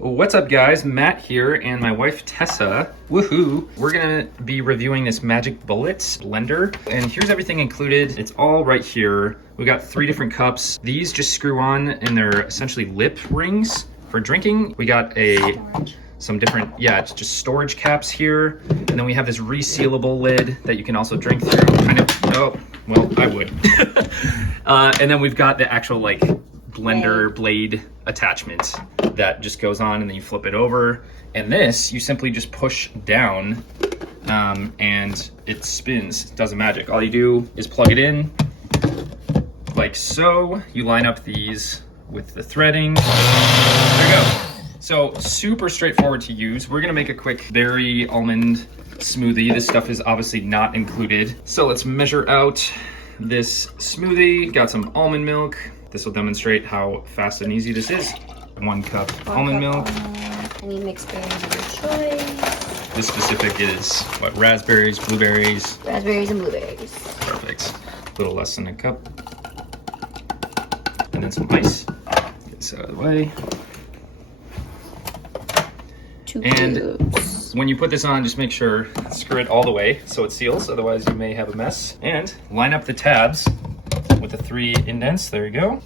What's up guys, Matt here and my wife Tessa, woohoo! We're gonna be reviewing this Magic Bullet blender and here's everything included. It's all right here. We got 3 different cups. These just screw on and they're essentially lip rings for drinking. We got some different, it's just storage caps here. And then we have this resealable lid that you can also drink through. I would. And then we've got the actual like blender blade attachment that just goes on and then you flip it over. And this, you simply just push down and it spins, does a magic. All you do is plug it in like so. You line up these with the threading. There you go. So super straightforward to use. We're gonna make a quick berry almond smoothie. This stuff is obviously not included. So let's measure out this smoothie. Got some almond milk. This will demonstrate how fast and easy this is. 1 cup almond milk. Any mixed berries of your choice. This specific is what, raspberries, blueberries? Raspberries and blueberries. Perfect. A little less than a cup. And then some ice. Get this out of the way. 2 And cubes. when you put this on, just make sure, screw it all the way so it seals, otherwise you may have a mess. And line up the tabs with the 3 indents. There you go.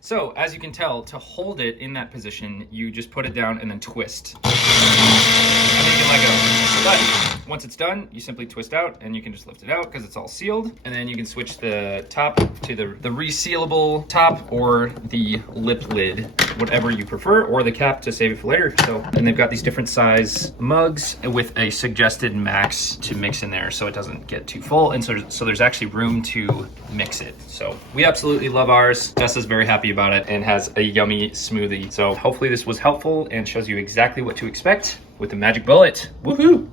So, as you can tell, to hold it in that position, you just put it down and then twist. And then you can let go. But once it's done, you simply twist out and you can just lift it out because it's all sealed. And then you can switch the top to the resealable top or the lip lid, whatever you prefer, or the cap to save it for later. So, and they've got these different size mugs with a suggested max to mix in there so it doesn't get too full. And so there's actually room to mix it. So we absolutely love ours. Tessa's very happy about it and has a yummy smoothie. So hopefully this was helpful and shows you exactly what to expect with the Magic Bullet. Woohoo!